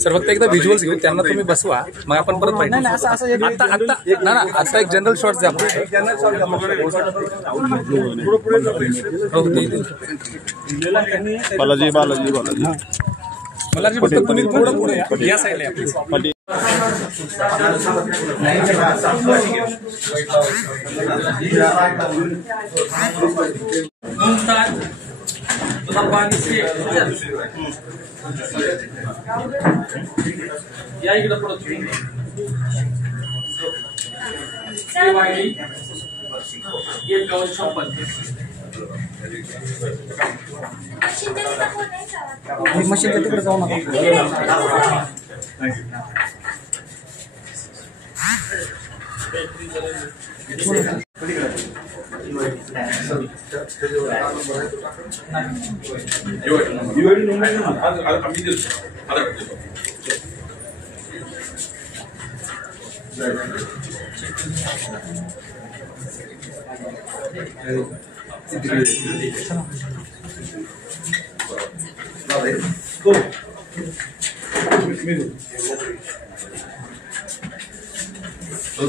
Sir फक्त एकदा visuals घेऊ, त्यांना तुम्ही बसवा, मग आपण परत पाहिजे. आता एक जनरल शॉट द्या. बालाजी फक्त तुम्ही थोडं पुढे या साईडला या प्लीज. या इकडे पडत मशीन तिकडे जाऊ नका.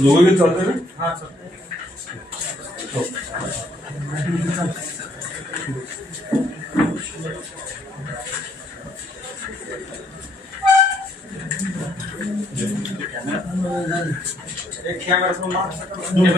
दोघे चालते ना. हां सर. एक कॅमेरा समोर नंतर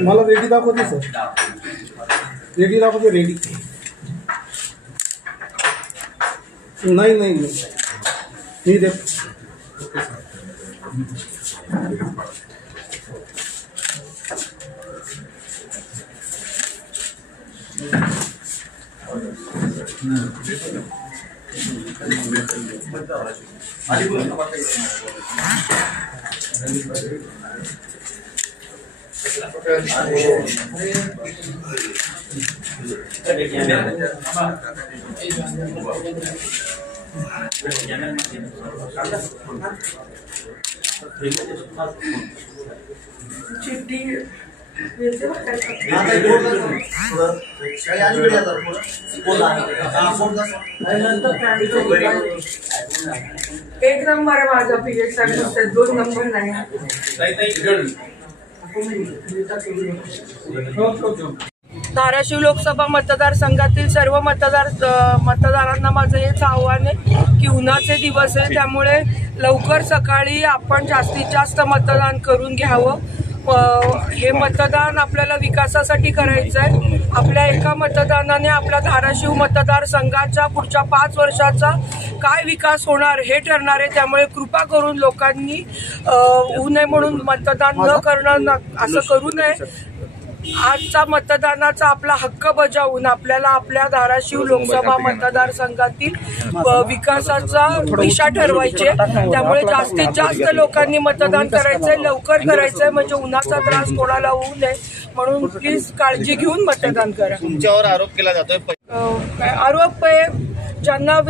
मला रेडी दाखवते सर. रेडी दाखवते. रेडी नाही नाही मी दे. एक नंबर आहे माझा पीरियड साठी, 2 नंबर नाही. धाराशिव लोकसभा मतदारसंघातील सर्व मतदारांना माझं हेच आव्हान आहे की उन्हाचे दिवस आहे, त्यामुळे लवकर सकाळी आपण जास्तीत जास्त मतदान करून घ्यावं. हे मतदान आपल्याला विकासासाठी करायचं आहे. आपल्या एका मतदानाने आपल्या धाराशिव मतदारसंघाच्या पुढच्या 5 वर्षाचा काय विकास होणार हे ठरणार आहे. त्यामुळे कृपा करून लोकांनी होऊ नये म्हणून मतदान न करणं असं करू नये. आजचा मतदानाचा आपला हक्क बजावून आपल्याला आपल्या धाराशिव लोकसभा मतदारसंघातील विकासाचा दिशा ठरवायची आहे. त्यामुळे जास्तीत जास्त लोकांनी मतदान करायचंय, लवकर करायचंय, म्हणजे उन्हाचा त्रास कोणाला होऊ नये म्हणून प्लीज काळजी घेऊन मतदान करा. तुमच्यावर आरोप केला जातोय. आरोप ज्यांना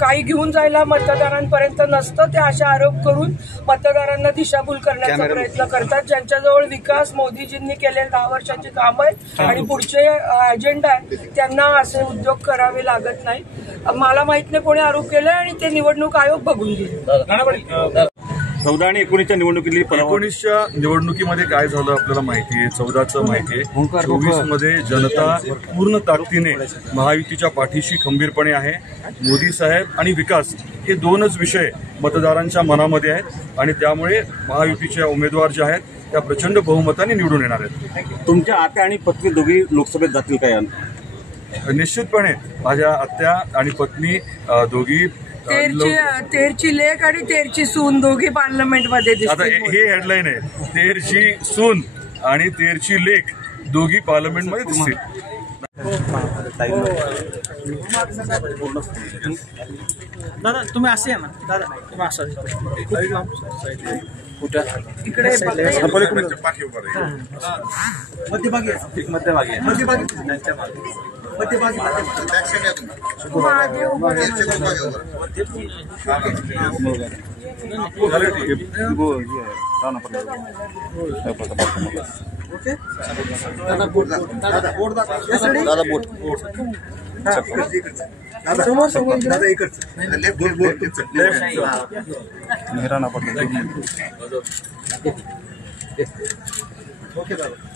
काही घेऊन जायला मतदारांपर्यंत नसतं ते अशा आरोप करून मतदारांना दिशाभूल करण्याचा प्रयत्न करतात. ज्यांच्याजवळ विकास मोदीजींनी केलेले 10 वर्षांची कामं आहेत आणि पुढचे अजेंडा आहेत, त्यांना असे उद्योग करावे लागत नाही. मला माहित नाही कोणी आरोप केलाय आणि ते निवडणूक आयोग बघून घेईल. 14 आणि 19च्या निवडणुकीतली 19च्या निवडणुकीमध्ये काय झालं आपल्याला माहिती आहे, 14चं माहिती आहे. 24 मध्ये जनता पूर्ण ताकदीने महायुतीच्या पाठीशी खंबीरपणे आहे. मोदी साहेब आणि विकास हे 2च विषय मतदारांच्या मनामध्ये आहेत आणि त्यामुळे महायुतीच्या उमेदवार जे आहेत त्या प्रचंड बहुमताने निवडून येणार आहेत. तुमच्या आत्या आणि पत्नी दोघी लोकसभेत जातील काय? निश्चितपणे माझ्या आत्या आणि पत्नी दोघी तेरची लेक आणि तेरची सून दोघी पार्लमेंटमध्ये आता दिसतील. हे हेडलाईन आहे, तेरची सून आणि तेरची लेक दोघी पार्लमेंटमध्ये दिसतील. दादा तुम्ही असे या ना, दादा तुम्ही असं इकडे मध्यभागी मागे उभं राहा. ओके दादा.